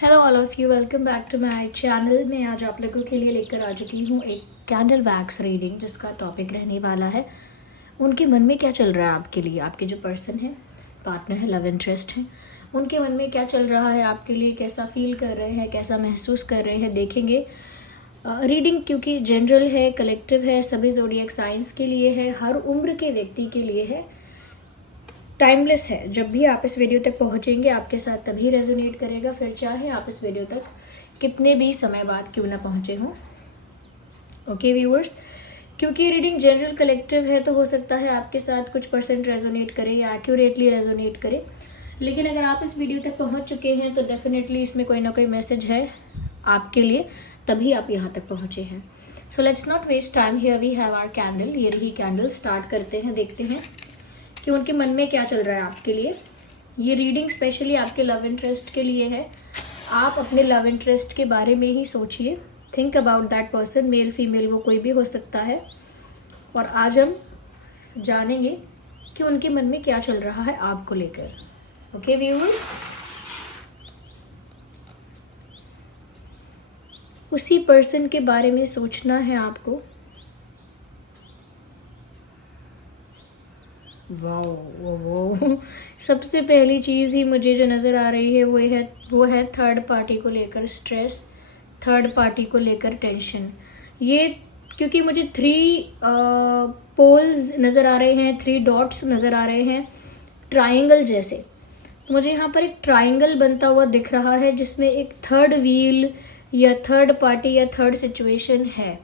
Hello all of you, welcome back to my channel. मैं आज आप लोगों के लिए लेकर आ चुकी हूँ एक कैंडल वैक्स रीडिंग, जिसका टॉपिक रहने वाला है उनके मन में क्या चल रहा है आपके लिए। आपके जो पर्सन है, पार्टनर है, लव इंटरेस्ट है, उनके मन में क्या चल रहा है आपके लिए, कैसा फील कर रहे हैं, कैसा महसूस कर रहे हैं, देखेंगे। रीडिंग क्योंकि जनरल है, कलेक्टिव है, सभी ज़ोडिएक साइंस के लिए है, हर उम्र के व्यक्ति के लिए है, टाइमलेस है। जब भी आप इस वीडियो तक पहुंचेंगे आपके साथ तभी रेजोनेट करेगा, फिर चाहे आप इस वीडियो तक कितने भी समय बाद क्यों ना पहुंचे हों। ओके व्यूअर्स, क्योंकि रीडिंग जनरल कलेक्टिव है तो हो सकता है आपके साथ कुछ परसेंट रेजोनेट करे या एक्यूरेटली रेजोनेट करे, लेकिन अगर आप इस वीडियो तक पहुंच चुके हैं तो डेफिनेटली इसमें कोई ना कोई मैसेज है आपके लिए, तभी आप यहाँ तक पहुंचे हैं। So let's not waste time, here we have our candle. ये रही कैंडल, स्टार्ट करते हैं, देखते हैं कि उनके मन में क्या चल रहा है आपके लिए। ये रीडिंग स्पेशली आपके लव इंटरेस्ट के लिए है। आप अपने लव इंटरेस्ट के बारे में ही सोचिए, think about that person, male female वो कोई भी हो सकता है। और आज हम जानेंगे कि उनके मन में क्या चल रहा है आपको लेकर। ओके व्यूअर्स, उसी पर्सन के बारे में सोचना है आपको। वाओ वो सबसे पहली चीज़ ही मुझे जो नज़र आ रही है वो है थर्ड पार्टी को लेकर स्ट्रेस, थर्ड पार्टी को लेकर टेंशन। ये क्योंकि मुझे 3 पोल्स नज़र आ रहे हैं, 3 डॉट्स नज़र आ रहे हैं ट्राइंगल जैसे। मुझे यहाँ पर एक ट्राइंगल बनता हुआ दिख रहा है जिसमें एक थर्ड व्हील या थर्ड पार्टी या थर्ड सिचुएशन है।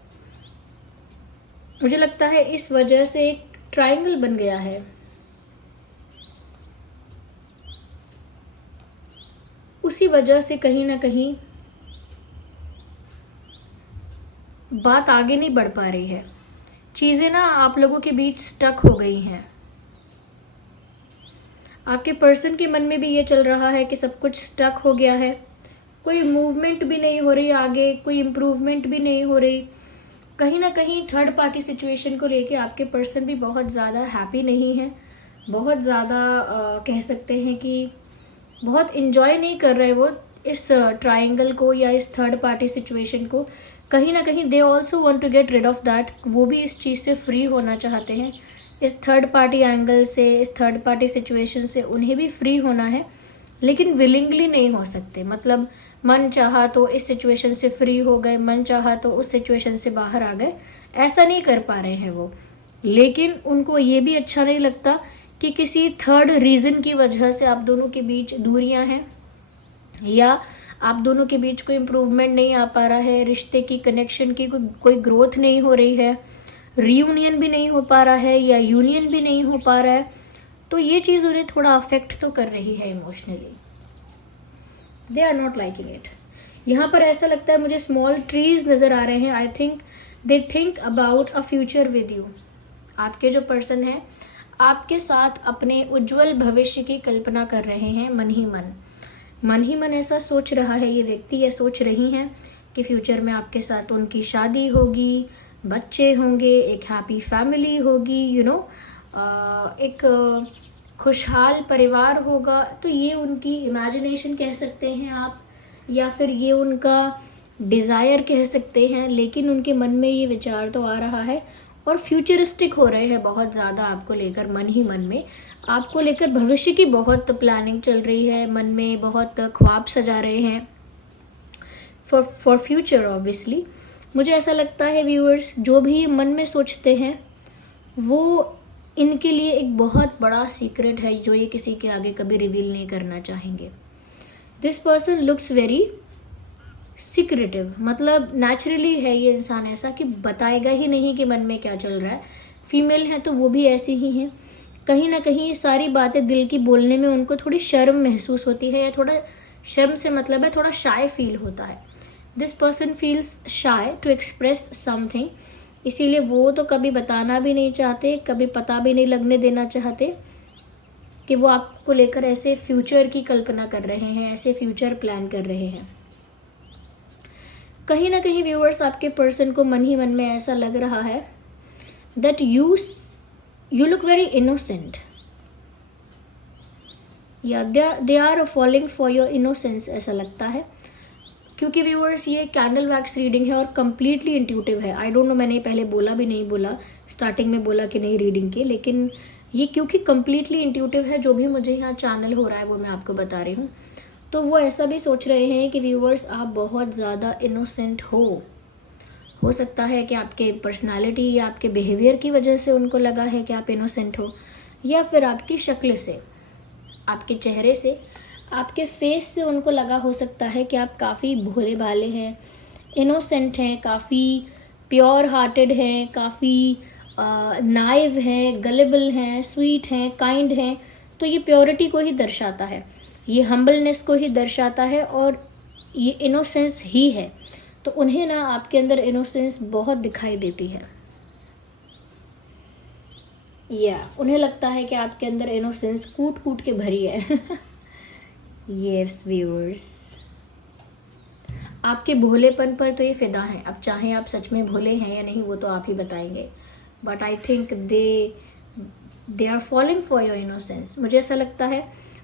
मुझे लगता है इस वजह से एक ट्राइंगल बन गया है। उसी वजह से कहीं ना कहीं बात आगे नहीं बढ़ पा रही है, चीजें ना आप लोगों के बीच स्टक हो गई हैं। आपके पर्सन के मन में भी ये चल रहा है कि सब कुछ स्टक हो गया है, कोई मूवमेंट भी नहीं हो रही आगे, कोई इम्प्रूवमेंट भी नहीं हो रही। कहीं ना कहीं थर्ड पार्टी सिचुएशन को लेके आपके पर्सन भी बहुत ज़्यादा हैप्पी नहीं है, बहुत ज़्यादा कह सकते हैं कि बहुत इन्जॉय नहीं कर रहे वो इस ट्राइंगल को या इस थर्ड पार्टी सिचुएशन को। कहीं ना कहीं they also want to get rid of that, वो भी इस चीज़ से फ्री होना चाहते हैं, इस थर्ड पार्टी एंगल से, इस थर्ड पार्टी सिचुएशन से उन्हें भी फ्री होना है, लेकिन विलिंगली नहीं हो सकते। मतलब मन चाहा तो इस सिचुएशन से फ्री हो गए, मन चाहा तो उस सिचुएशन से बाहर आ गए, ऐसा नहीं कर पा रहे हैं वो। लेकिन उनको ये भी अच्छा नहीं लगता कि किसी थर्ड रीजन की वजह से आप दोनों के बीच दूरियां हैं या आप दोनों के बीच कोई इम्प्रूवमेंट नहीं आ पा रहा है, रिश्ते की कनेक्शन की कोई ग्रोथ नहीं हो रही है, रीयूनियन भी नहीं हो पा रहा है या यूनियन भी नहीं हो पा रहा है। तो ये चीज़ उन्हें थोड़ा अफेक्ट तो कर रही है emotionally, they are not liking it. यहाँ पर ऐसा लगता है मुझे स्मॉल ट्रीज नज़र आ रहे हैं। I think they think about a future with you. आपके जो पर्सन है आपके साथ अपने उज्जवल भविष्य की कल्पना कर रहे हैं, मन ही मन ऐसा सोच रहा है ये व्यक्ति, या सोच रही हैं कि फ्यूचर में आपके साथ उनकी शादी होगी, बच्चे होंगे, एक हैप्पी फैमिली होगी, एक खुशहाल परिवार होगा। तो ये उनकी इमेजिनेशन कह सकते हैं आप, या फिर ये उनका डिज़ायर कह सकते हैं, लेकिन उनके मन में ये विचार तो आ रहा है और फ्यूचरिस्टिक हो रहे हैं बहुत ज़्यादा आपको लेकर। मन ही मन में आपको लेकर भविष्य की बहुत प्लानिंग चल रही है, मन में बहुत ख्वाब सजा रहे हैं फॉर फ्यूचर ऑब्वियसली। मुझे ऐसा लगता है व्यूअर्स, जो भी मन में सोचते हैं वो इनके लिए एक बहुत बड़ा सीक्रेट है जो ये किसी के आगे कभी रिवील नहीं करना चाहेंगे। This person looks very secretive, मतलब नेचुरली है ये इंसान ऐसा कि बताएगा ही नहीं कि मन में क्या चल रहा है। फीमेल है तो वो भी ऐसी ही हैं। कहीं ना कहीं सारी बातें दिल की बोलने में उनको थोड़ी शर्म महसूस होती है, या थोड़ा शर्म से मतलब है थोड़ा शाय फील होता है। This person feels shy to express something, इसीलिए वो तो कभी बताना भी नहीं चाहते, कभी पता भी नहीं लगने देना चाहते कि वो आपको लेकर ऐसे फ्यूचर की कल्पना कर रहे हैं, ऐसे फ्यूचर प्लान कर रहे हैं। कहीं ना कहीं व्यूअर्स, आपके पर्सन को मन ही मन में ऐसा लग रहा है that you look very innocent, या they are following for your innocence, ऐसा लगता है। क्योंकि व्यूअर्स ये कैंडल वैक्स रीडिंग है और कम्प्लीटली इंट्यूटिव है। आई डोंट नो, मैंने पहले बोला भी नहीं बोला, स्टार्टिंग में बोला कि नहीं रीडिंग के, लेकिन ये क्योंकि कम्प्लीटली इंट्यूटिव है, जो भी मुझे यहाँ चैनल हो रहा है वो मैं आपको बता रही हूँ। तो वो ऐसा भी सोच रहे हैं कि व्यूअर्स आप बहुत ज़्यादा इनोसेंट हो सकता है कि आपके पर्सनालिटी या आपके बिहेवियर की वजह से उनको लगा है कि आप इनोसेंट हो, या फिर आपकी शक्ल से, आपके चेहरे से, आपके फेस से उनको लगा हो सकता है कि आप काफ़ी भोले भाले हैं, इनोसेंट हैं, काफ़ी प्योर हार्टेड हैं, काफ़ी नाइव हैं, गलेबल हैं, स्वीट हैं, काइंड हैं। तो ये प्योरिटी को ही दर्शाता है, ये हम्बलनेस को ही दर्शाता है और ये इनोसेंस ही है। तो उन्हें ना आपके अंदर इनोसेंस बहुत दिखाई देती है, उन्हें लगता है कि आपके अंदर इनोसेंस कूट कूट के भरी है। यस व्यूअर्स, आपके भोलेपन पर तो ये फिदा हैं। अब चाहे आप सच में भोले हैं या नहीं वो तो आप ही बताएंगे, but I think they are following for your innocence. मुझे ऐसा लगता है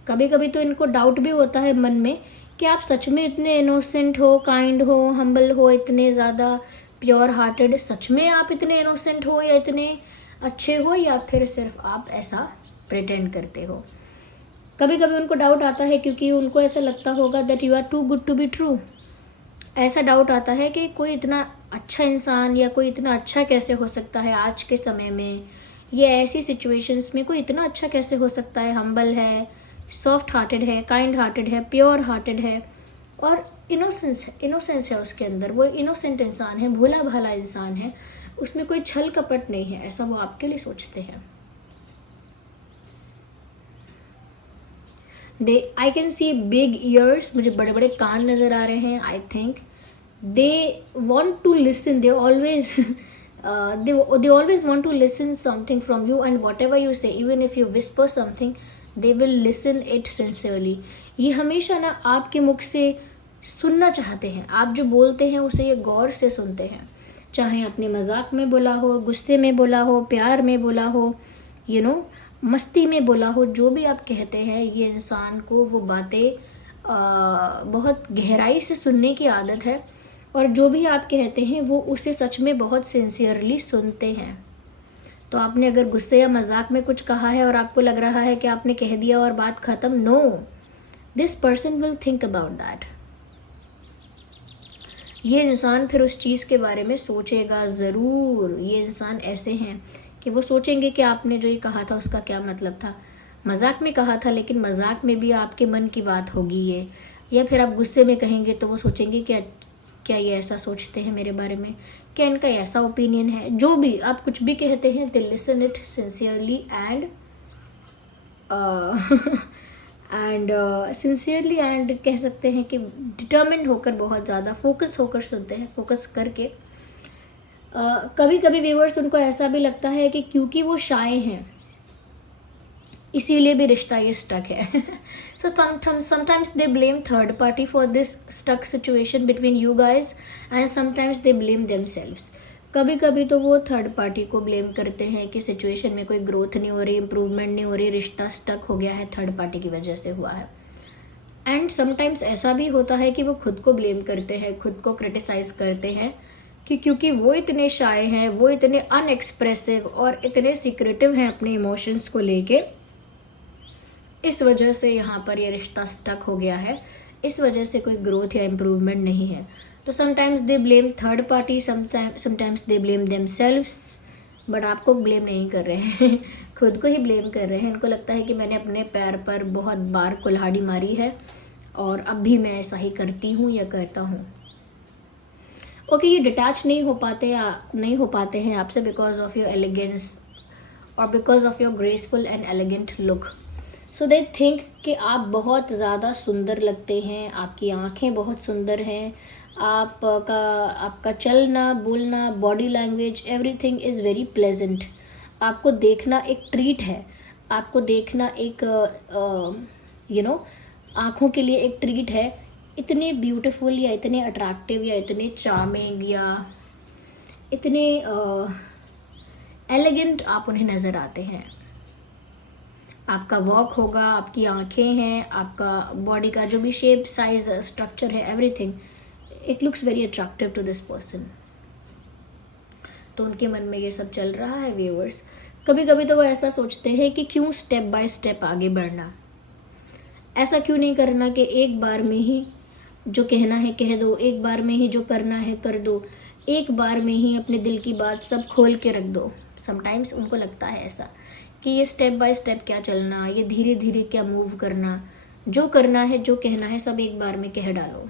कभी कभी तो इनको डाउट भी होता है मन में कि आप सच में इतने इनोसेंट हो, काइंड हो, हम्बल हो, इतने ज़्यादा प्योर हार्टेड, सच में आप इतने इनोसेंट हो या इतने अच्छे हो, या फिर सिर्फ आप ऐसा प्रिटेंड करते हो। कभी कभी उनको डाउट आता है क्योंकि उनको ऐसा लगता होगा that you are too good to be true. ऐसा डाउट आता है कि कोई इतना अच्छा इंसान या कोई इतना अच्छा कैसे हो सकता है आज के समय में, ये ऐसी सिचुएशंस में कोई इतना अच्छा कैसे हो सकता है, हम्बल है, सॉफ्ट हार्टेड है, काइंड हार्टेड है, प्योर हार्टेड है और इनोसेंस है उसके अंदर। वो इनोसेंट इंसान है, भोला भाला इंसान है, उसमें कोई छल कपट नहीं है, ऐसा वो आपके लिए सोचते हैं। I can see big ears, मुझे बड़े बड़े कान नज़र आ रहे हैं। I think they want to listen, they always want to listen something from you, and whatever you say, even if you whisper something, they will listen it sincerely. ये हमेशा ना आपके मुख से सुनना चाहते हैं, आप जो बोलते हैं उसे ये गौर से सुनते हैं, चाहे अपने मजाक में बोला हो, गुस्से में बोला हो, प्यार में बोला हो, मस्ती में बोला हो, जो भी आप कहते हैं, ये इंसान को वो बातें बहुत गहराई से सुनने की आदत है और जो भी आप कहते हैं वो उसे सच में बहुत सिंसियरली सुनते हैं। तो आपने अगर गुस्से या मजाक में कुछ कहा है और आपको लग रहा है कि आपने कह दिया और बात खत्म, no, this person will think about that. ये इंसान फिर उस चीज़ के बारे में सोचेगा ज़रूर। ये इंसान ऐसे हैं कि वो सोचेंगे कि आपने जो ये कहा था उसका क्या मतलब था। मजाक में कहा था लेकिन मजाक में भी आपके मन की बात होगी ये, या फिर आप गुस्से में कहेंगे तो वो सोचेंगे कि क्या ये ऐसा सोचते हैं मेरे बारे में, क्या इनका ऐसा ओपिनियन है। जो भी आप कुछ भी कहते हैं, they listen it sincerely sincerely and कह सकते हैं कि डिटर्मिन्ड होकर, बहुत ज़्यादा फोकस होकर सुनते हैं, फोकस करके। कभी कभी व्यूअर्स उनको ऐसा भी लगता है कि क्योंकि वो शाय हैं इसीलिए भी रिश्ता ये स्टक है। So sometimes they blame third party for this stuck situation between you guys, and sometimes they blame themselves. कभी कभी तो वो थर्ड पार्टी को ब्लेम करते हैं कि सिचुएशन में कोई ग्रोथ नहीं हो रही, इम्प्रूवमेंट नहीं हो रही, रिश्ता स्टक हो गया है, थर्ड पार्टी की वजह से हुआ है। एंड समटाइम्स ऐसा भी होता है कि वो खुद को ब्लेम करते हैं, खुद को क्रिटिसाइज करते हैं कि क्योंकि वो इतने शाय हैं, वो इतने अनएक्सप्रेसिव और इतने सीक्रेटिव हैं अपने इमोशंस को लेके, इस वजह से यहाँ पर ये रिश्ता स्टक हो गया है, इस वजह से कोई ग्रोथ या इम्प्रूवमेंट नहीं है। तो sometimes they blame third party, sometimes they blame themselves, but आपको ब्लेम नहीं कर रहे हैं, खुद को ही ब्लेम कर रहे हैं। इनको लगता है कि मैंने अपने पैर पर बहुत बार कुल्हाड़ी मारी है और अब भी मैं ऐसा ही करती हूँ या करता हूँ। ओके, ये डिटैच नहीं हो पाते हैं आपसे बिकॉज ऑफ योर एलिगेंस और because of your graceful and elegant look. So they think कि आप बहुत ज़्यादा सुंदर लगते हैं, आपकी आंखें बहुत सुंदर हैं, आपका चलना, बोलना, body language, everything is very pleasant. आपको देखना एक ट्रीट है, आपको देखना एक आँखों के लिए एक ट्रीट है। इतने ब्यूटीफुल या इतने अट्रैक्टिव या इतने चार्मिंग या इतने एलिगेंट आप उन्हें नज़र आते हैं। आपका वॉक होगा, आपकी आंखें हैं, आपका बॉडी का जो भी शेप, साइज, स्ट्रक्चर है, everything it looks very attractive to this person. तो उनके मन में ये सब चल रहा है व्यूअर्स। कभी कभी तो वो ऐसा सोचते हैं कि क्यों स्टेप बाय स्टेप आगे बढ़ना, ऐसा क्यों नहीं करना कि एक बार में ही जो कहना है कह दो, एक बार में ही जो करना है कर दो, एक बार में ही अपने दिल की बात सब खोल के रख दो। समटाइम्स उनको लगता है ऐसा कि ये स्टेप बाय स्टेप क्या चलना, ये धीरे धीरे क्या मूव करना, जो करना है जो कहना है सब एक बार में कह डालो,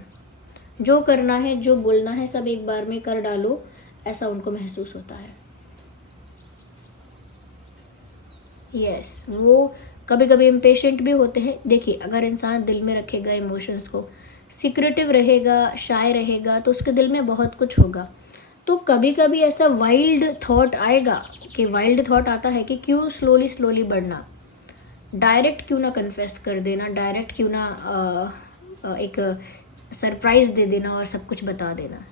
जो करना है जो बोलना है सब एक बार में कर डालो, ऐसा उनको महसूस होता है। यस, वो कभी कभी इम्पेशेंट भी होते हैं। देखिए, अगर इंसान दिल में रखेगा इमोशंस को, सिक्रेटिव रहेगा, शाय रहेगा, तो उसके दिल में बहुत कुछ होगा। तो कभी कभी ऐसा वाइल्ड थॉट आएगा कि वाइल्ड थॉट आता है कि क्यों स्लोली स्लोली बढ़ना, डायरेक्ट क्यों ना कन्फेस कर देना, डायरेक्ट क्यों ना एक सरप्राइज दे देना और सब कुछ बता देना।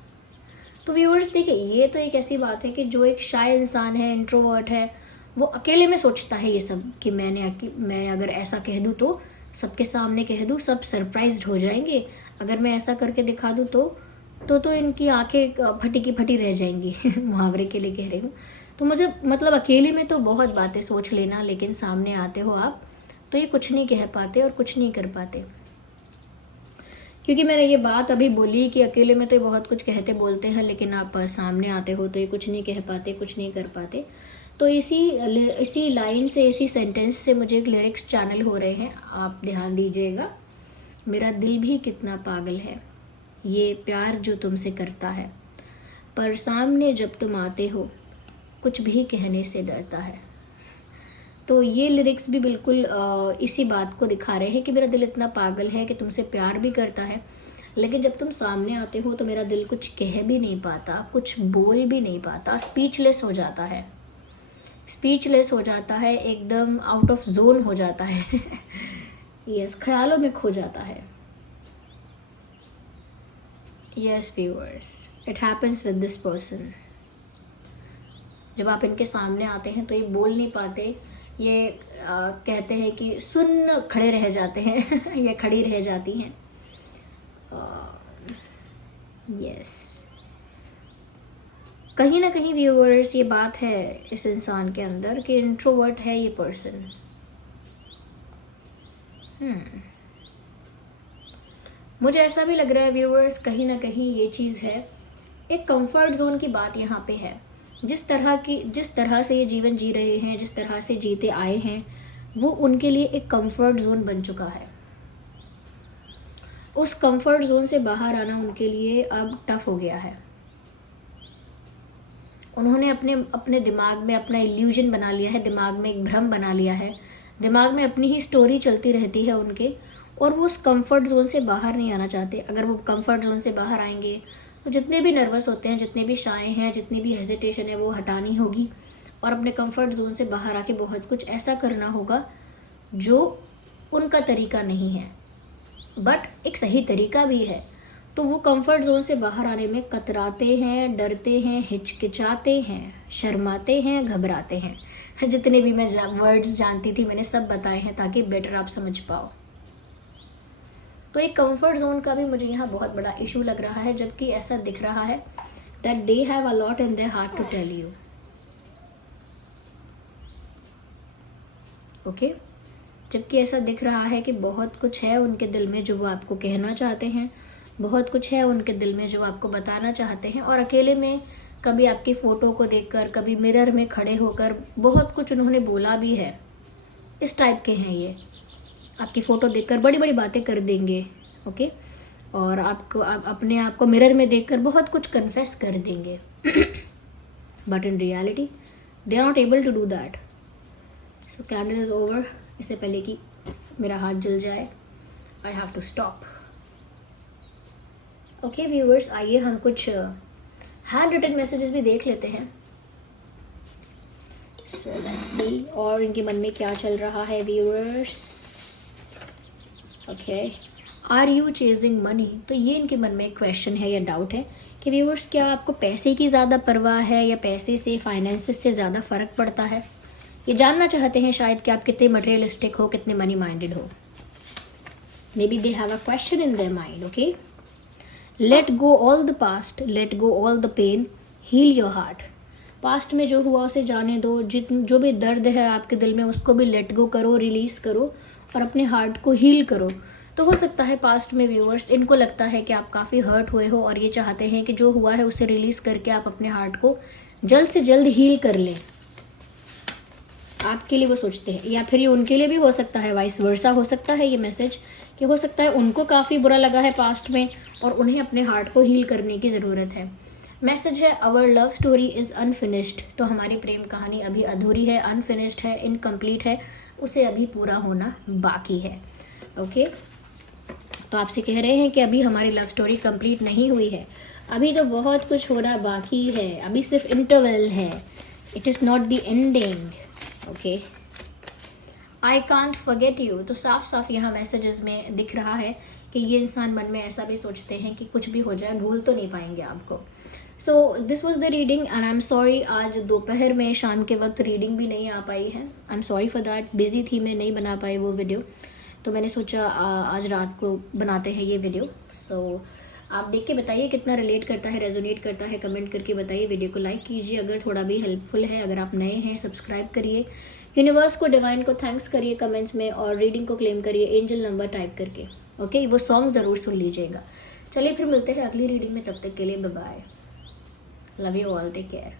तो व्यूअर्स देखिए, ये तो एक ऐसी बात है कि जो एक शाय इंसान है, इंट्रोवर्ट है, वो अकेले में सोचता है ये सब कि मैं अगर ऐसा कह दूँ तो सबके सामने कह दूँ, सब सरप्राइज्ड हो जाएंगे, अगर मैं ऐसा करके दिखा दूँ तो इनकी आंखें फटी की फटी रह जाएंगी मुहावरे के लिए कह रही हूँ। तो मुझे मतलब अकेले में तो बहुत बातें सोच लेना, लेकिन सामने आते हो आप तो ये कुछ नहीं कह पाते और कुछ नहीं कर पाते। क्योंकि मैंने ये बात अभी बोली कि अकेले में तो ये बहुत कुछ कहते बोलते हैं, लेकिन आप सामने आते हो तो ये कुछ नहीं कह पाते, कुछ नहीं कर पाते। तो इसी लाइन से, इसी सेंटेंस से मुझे एक लिरिक्स चैनल हो रहे हैं, आप ध्यान दीजिएगा। मेरा दिल भी कितना पागल है, ये प्यार जो तुमसे करता है, पर सामने जब तुम आते हो कुछ भी कहने से डरता है। तो ये लिरिक्स भी बिल्कुल इसी बात को दिखा रहे हैं कि मेरा दिल इतना पागल है कि तुमसे प्यार भी करता है, लेकिन जब तुम सामने आते हो तो मेरा दिल कुछ कह भी नहीं पाता, कुछ बोल भी नहीं पाता, स्पीचलेस हो जाता है, स्पीचलेस हो जाता है, एकदम आउट ऑफ जोन हो जाता है यस, ख्यालों में खो जाता है। Yes viewers, it happens with this person. जब आप इनके सामने आते हैं तो ये बोल नहीं पाते, ये कहते हैं कि सुन खड़े रह जाते हैं या खड़ी रह जाती हैं। यस, कहीं ना कहीं व्यूअर्स ये बात है इस इंसान के अंदर कि इंट्रोवर्ट है ये पर्सन। मुझे ऐसा भी लग रहा है व्यूअर्स, कहीं ना कहीं ये चीज़ है, एक कंफर्ट जोन की बात यहाँ पे है। जिस तरह से ये जीवन जी रहे हैं, जिस तरह से जीते आए हैं, वो उनके लिए एक कंफर्ट जोन बन चुका है। उस कंफर्ट जोन से बाहर आना उनके लिए अब टफ हो गया है। उन्होंने अपने दिमाग में अपना इल्यूजन बना लिया है, दिमाग में एक भ्रम बना लिया है, दिमाग में अपनी ही स्टोरी चलती रहती है उनके, और वो उस कंफर्ट जोन से बाहर नहीं आना चाहते। अगर वो कंफर्ट जोन से बाहर आएंगे तो जितने भी नर्वस होते हैं, जितने भी शाय हैं, जितनी भी हेजिटेशन है, वो हटानी होगी और अपने कंफर्ट जोन से बाहर आके बहुत कुछ ऐसा करना होगा जो उनका तरीका नहीं है, बट एक सही तरीका भी है। तो वो कंफर्ट जोन से बाहर आने में कतराते हैं, डरते हैं, हिचकिचाते हैं, शर्माते हैं, घबराते हैं। जितने भी मैं वर्ड्स जानती थी मैंने सब बताए हैं ताकि बेटर आप समझ पाओ। तो एक कंफर्ट जोन का भी मुझे यहाँ बहुत बड़ा इशू लग रहा है, जबकि ऐसा दिख रहा है that they have a lot in their heart to tell you. Okay, जबकि ऐसा दिख रहा है कि बहुत कुछ है उनके दिल में जो वो आपको कहना चाहते हैं, बहुत कुछ है उनके दिल में जो आपको बताना चाहते हैं, और अकेले में कभी आपकी फ़ोटो को देखकर, कभी मिरर में खड़े होकर बहुत कुछ उन्होंने बोला भी है। इस टाइप के हैं ये, आपकी फ़ोटो देखकर बड़ी बड़ी बातें कर देंगे। ओके, और अपने आप को मिरर में देखकर बहुत कुछ कन्फेस कर देंगे but in reality they are not able to do that. So candle is over. इससे पहले कि मेरा हाथ जल जाए, I have to stop. Okay viewers, आइए हम कुछ हैंड रिटन मैसेजेस भी देख लेते हैं। सो लेट्स सी और इनके मन में क्या चल रहा है viewers. Okay, are you chasing money? तो ये इनके मन में एक क्वेश्चन है या डाउट है कि व्यूअर्स, क्या आपको पैसे की ज़्यादा परवाह है या पैसे से, फाइनेंसेस से ज़्यादा फ़र्क पड़ता है? ये जानना चाहते हैं शायद कि आप कितने मटेरियलिस्टिक हो, कितने मनी माइंडेड हो। Maybe they have a question in their mind. Okay, let go all the past, let go all the pain, heal your heart. Past में जो हुआ उसे जाने दो, जो भी दर्द है आपके दिल में उसको भी लेट गो करो, रिलीज करो और अपने हार्ट को हील करो। तो हो सकता है पास्ट में व्यूअर्स इनको लगता है कि आप काफ़ी हर्ट हुए हो और ये चाहते हैं कि जो हुआ है उसे रिलीज करके आप अपने हार्ट को जल्द से जल्द हील कर लें। आपके लिए वो सोचते हैं, या फिर ये उनके लिए भी हो सकता है, वाइस वर्सा हो सकता है ये मैसेज, कि हो सकता है उनको काफ़ी बुरा लगा है पास्ट में और उन्हें अपने हार्ट को हील करने की ज़रूरत है। मैसेज है our love story is unfinished, तो हमारी प्रेम कहानी अभी अधूरी है, अनफिनिश्ड है, इनकम्प्लीट है, उसे अभी पूरा होना बाकी है। ओके, तो आपसे कह रहे हैं कि अभी हमारी लव स्टोरी कंप्लीट नहीं हुई है, अभी तो बहुत कुछ होना बाकी है, अभी सिर्फ इंटरवल है, it is not the ending. Okay, I can't forget you, तो साफ साफ यहाँ मैसेजेस में दिख रहा है कि ये इंसान मन में ऐसा भी सोचते हैं कि कुछ भी हो जाए भूल तो नहीं पाएंगे आपको। So this was the reading and I am sorry, आज दोपहर में शाम के वक्त रीडिंग भी नहीं आ पाई है, I am sorry for that, busy थी मैं, नहीं बना पाई वो वीडियो, तो मैंने सोचा आज रात को बनाते हैं ये वीडियो। सो आप देख के बताइए कितना रिलेट करता है, रेजोनेट करता है, कमेंट करके बताइए। वीडियो को लाइक कीजिए अगर थोड़ा भी हेल्पफुल है, अगर आप नए हैं सब्सक्राइब करिए, यूनिवर्स को, डिवाइन को थैंक्स करिए कमेंट्स में और रीडिंग को क्लेम करिए एंजल नंबर टाइप करके। ओके, वो सॉन्ग ज़रूर सुन लीजिएगा। चलिए फिर मिलते हैं अगली रीडिंग में, तब तक के लिए bye bye, love you all, take care.